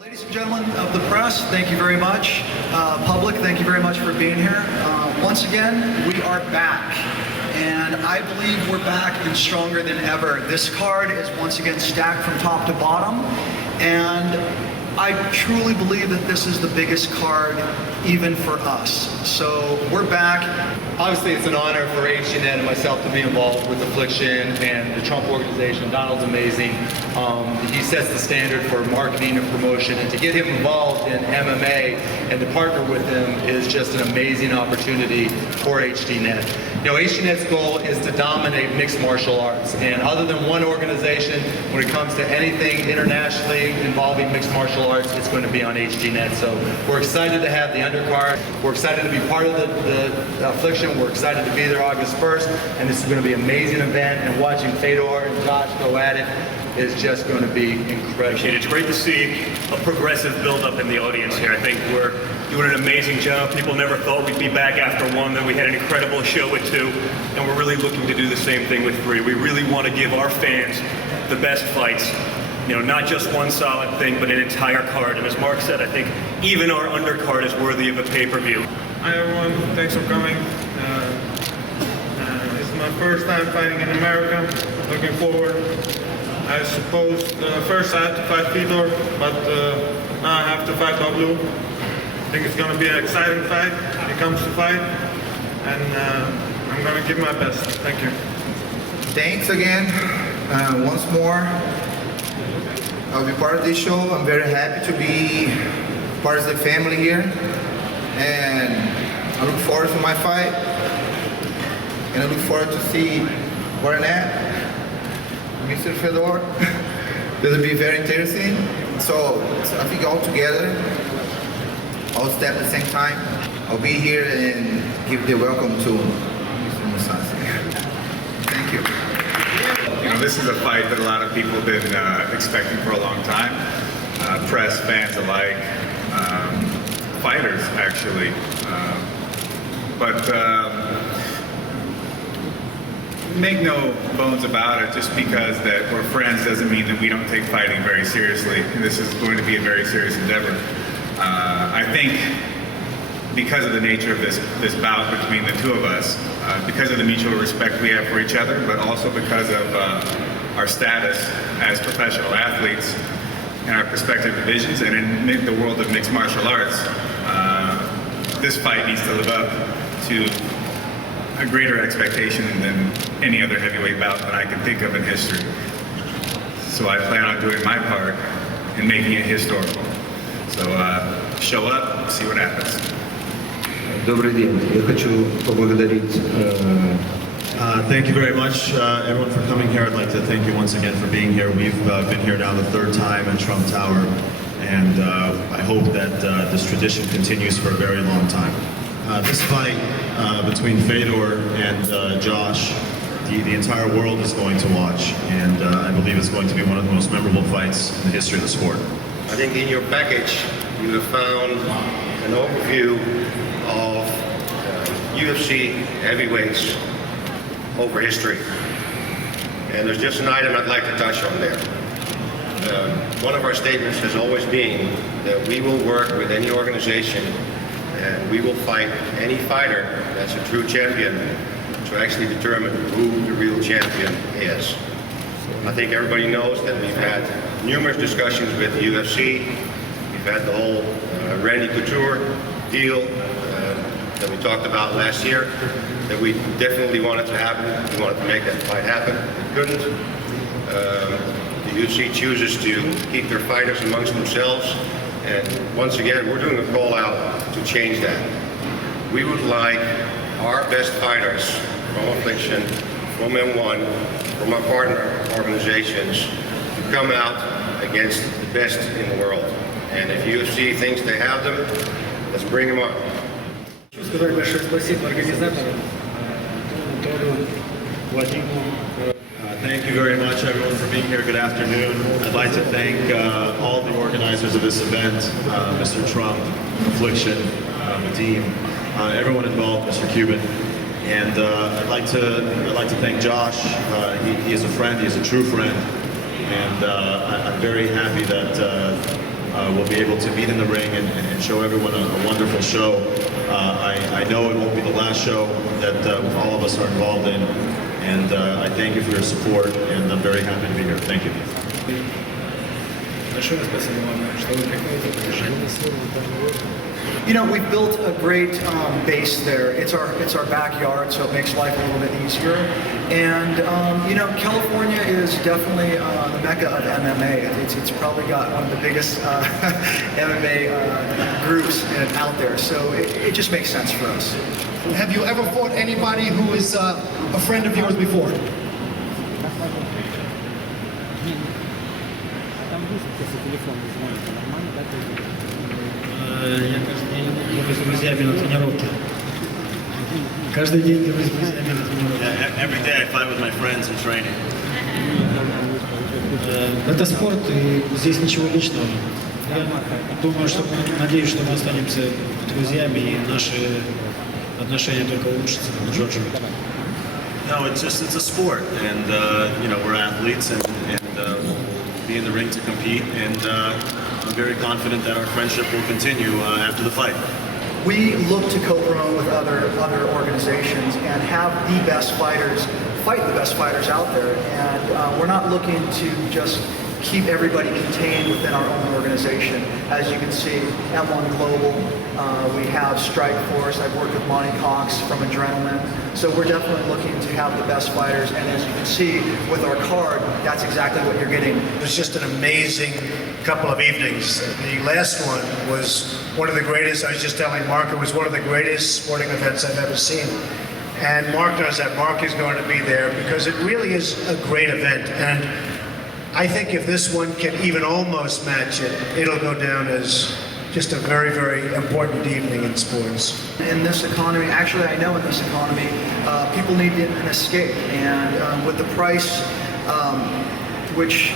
Ladies and gentlemen of the press, thank you very much. Public, thank you very much for being here. Once again, we are back. And I believe we're back and stronger than ever. This card is once again stacked from top to bottom. And I truly believe that this is the biggest card even for us. So we're back. Obviously, it's an honor for HGNet and myself to be involved with Affliction and the Trump organization. Donald's amazing. He sets the standard for marketing and promotion, and to get him involved in MMA and to partner with him is just an amazing opportunity for HGNet. You know, HGNet's goal is to dominate mixed martial arts, and other than one organization, when it comes to anything internationally involving mixed martial arts, it's going to be on HGNet. So we're excited to have the undercard. We're excited to be part of the Affliction. We're excited to be there August 1st, and this is going to be an amazing event, and watching Fedor and Josh go at it is just going to be incredible. It's great to see a progressive build-up in the audience here. I think we're doing an amazing job. People never thought we'd be back after 1, then we had an incredible show at 2, and we're really looking to do the same thing with 3. We really want to give our fans the best fights. You know, not just one solid thing, but an entire card. And as Mark said, I think even our undercard is worthy of a pay-per-view. Hi everyone, thanks for coming. This is my first time fighting in America. Looking forward. I suppose first I had to fight Fedor, but now I have to fight Bablu. I think it's going to be an exciting fight. He comes to fight, and I'm going to give my best. Thank you. Thanks again, once more. I'll be part of this show. I'm very happy to be part of the family here, and I look forward to my fight, and I look forward to see Barnett, Mr. Fedor. It'll be very interesting. So I think all together, all step at the same time. I'll be here and give the welcome to Mr. Mousasi. Thank you. You know, this is a fight that a lot of people have been expecting for a long time. Press, fans alike, fighters actually. Make no bones about it, just because that we're friends doesn't mean that we don't take fighting very seriously. This is going to be a very serious endeavor. I think because of the nature of this bout between the two of us, because of the mutual respect we have for each other, but also because of our status as professional athletes in our respective divisions and in the world of mixed martial arts, this fight needs to live up to a greater expectation than any other heavyweight bout that I can think of in history. So I plan on doing my part in making it historical. So show up, see what happens. Добрый день. Я хочу поблагодарить. Thank you very much, everyone, for coming here. I'd like to thank you once again for being here. We've been here now the 3rd time at Trump Tower, and I hope that this tradition continues for a very long time. This fight between Fedor and Josh, the entire world is going to watch, and I believe it's going to be one of the most memorable fights in the history of the sport. I think in your package you have found an overview of UFC heavyweights over history. And there's just an item I'd like to touch on there. One of our statements has always been that we will work with any organization and we will fight any fighter that's a true champion to actually determine who the real champion is. I think everybody knows that we've had numerous discussions with the UFC. We've had the whole Randy Couture deal that we talked about last year, that we definitely wanted to happen. We wanted to make that fight happen. It couldn't. The UFC chooses to keep their fighters amongst themselves. And once again, we're doing a call out to change that. We would like our best fighters from Affliction, from M1, from our partner organizations to come out against the best in the world. And if UFC thinks they have them, let's bring them up. Сказать большое спасибо организаторам, Анатолию, Вадиму. Thank you very much, everyone, for being here. Good afternoon. I'd like to thank all the organizers of this event, Mr. Trump, Affliction, Vadim, everyone involved, Mr. Cuban. And I'd like to thank Josh. He is a friend. He is a true friend. And I'm very happy that we'll be able to meet in the ring and show everyone a wonderful show. I know it won't be the last show that all of us are involved in, and I thank you for your support, and I'm very happy to be here. Thank you. You know, we've built a great base there. It's our backyard, so it makes life a little bit easier. And you know, California is definitely the mecca of MMA. It's probably got one of the biggest MMA groups out there, so it just makes sense for us. Have you ever fought anybody who is a friend of yours before? Я каждый день делюсь с друзьями на тренировке. Каждый день делюсь с друзьями на тренировке. Every day I fight with my friends in training. Это спорт, и здесь ничего личного. Я думаю, что надеюсь, что мы останемся друзьями, и наши отношения только улучшатся с Джорджем. No, it's a sport, and you know, we're athletes, and we'll be in the ring to compete, and I'm very confident that our friendship will continue after the fight. We look to co-promote with other organizations and have the best fighters fight the best fighters out there, and we're not looking to just keep everybody contained within our own organization. As you can see, M-1 Global, we have Strike Force. I've worked with Monty Cox from Adrenaline. So we're definitely looking to have the best fighters, and as you can see with our card, that's exactly what you're getting. It was just an amazing couple of evenings. The last one was one of the greatest. I was just telling Mark, it was one of the greatest sporting events I've ever seen. And Mark knows that. Mark is going to be there because it really is a great event. And I think if this one can even almost match it, it'll go down as just a very, very important evening in sports. In this economy, actually I know in this economy, people need an escape. And with the price, which,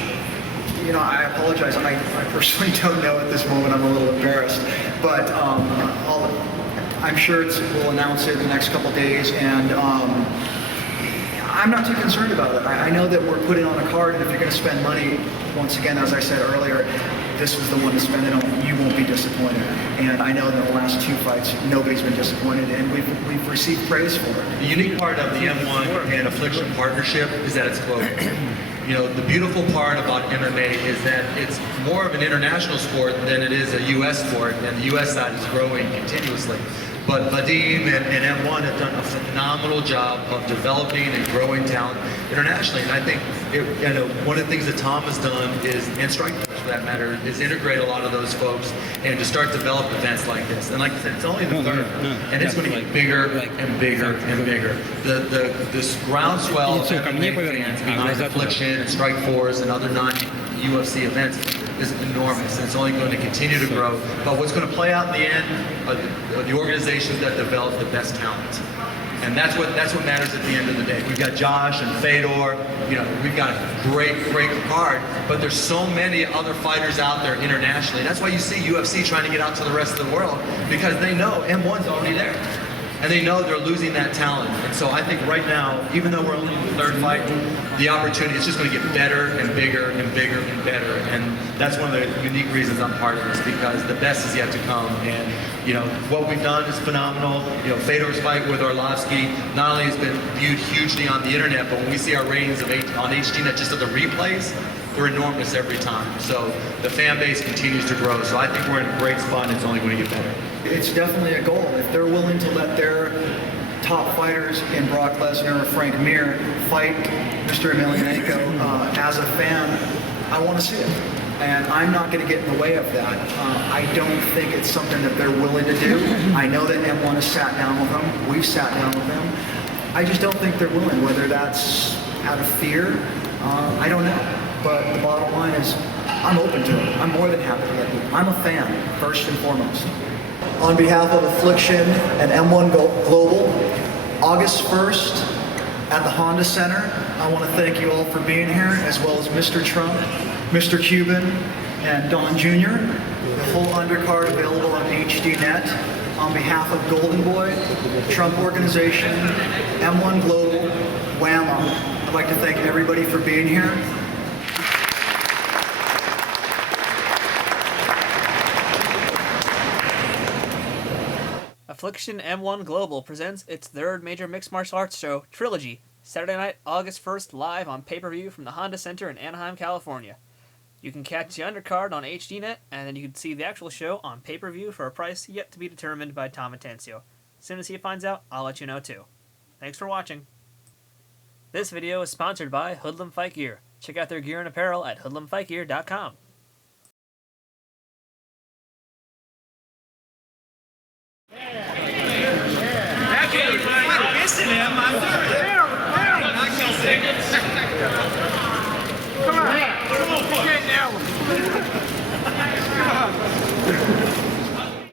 you know, I apologize, I personally don't know at this moment, I'm a little embarrassed. But I'm sure we'll announce it in the next couple of days, and I'm not too concerned about it. I know that we're putting on a card, and if you're going to spend money, once again, as I said earlier, this was the one to spend it on. You won't be disappointed. And I know in the last two fights, nobody's been disappointed, and we've received praise for it. The unique part of the M1 and Affliction partnership is that it's global. You know, the beautiful part about MMA is that it's more of an international sport than it is a U.S. sport, and the U.S. side is growing continuously. But Vadim and M1 have done a phenomenal job of developing and growing talent internationally. And I think, you know, one of the things that Tom has done is, and Strike Force for that matter, is integrate a lot of those folks and to start develop events like this. And like I said, it's only the third, and it's going to get bigger and bigger and bigger. This groundswell of MMA fans behind Affliction and Strike Force and other non-UFC events is enormous, and it's only going to continue to grow. But what's going to play out in the end are the organizations that develop the best talent. And that's what matters at the end of the day. We've got Josh and Fedor, you know, we've got a great card, but there's so many other fighters out there internationally. That's why you see UFC trying to get out to the rest of the world, because they know M1's already there. And they know they're losing that talent. And so I think right now, even though we're only in the third fight, the opportunity is just going to get better and bigger and bigger and better. And that's one of the unique reasons I'm part of this, because the best is yet to come. And, you know, what we've done is phenomenal. You know, Fedor's fight with Arlovsky not only has been viewed hugely on the internet, but when we see our ratings on HDNet, just of the replays, they're enormous every time. So the fan base continues to grow. So I think we're in a great spot, and it's only going to get better. It's definitely a goal. If they're willing to let their top fighters in Brock Lesnar or Frank Mir fight Mr. Emelianeko as a fan, I want to see it. And I'm not going to get in the way of that. I don't think it's something that they're willing to do. I know that M1 has sat down with them. We've sat down with them. I just don't think they're willing, whether that's out of fear, I don't know. But the bottom line is, I'm open to it. I'm more than happy to let you. I'm a fan, first and foremost. On behalf of Affliction and M1 Global, August 1st at the Honda Center, I want to thank you all for being here, as well as Mr. Trump, Mr. Cuban, and Don Jr. The whole undercard available on HDNet. On behalf of Golden Boy, Trump Organization, M1 Global, WAMA, I'd like to thank everybody for being here. Affliction and M-1 Global presents its third major mixed martial arts show, Trilogy, Saturday night, August 1st, live on pay-per-view from the Honda Center in Anaheim, California. You can catch the undercard on HDNet, and then you can see the actual show on pay-per-view for a price yet to be determined by Tom Atencio. As soon as he finds out, I'll let you know too. Thanks for watching. This video is sponsored by Hoodlum Fight Gear. Check out their gear and apparel at hoodlumfightgear.com. Come on. Get down.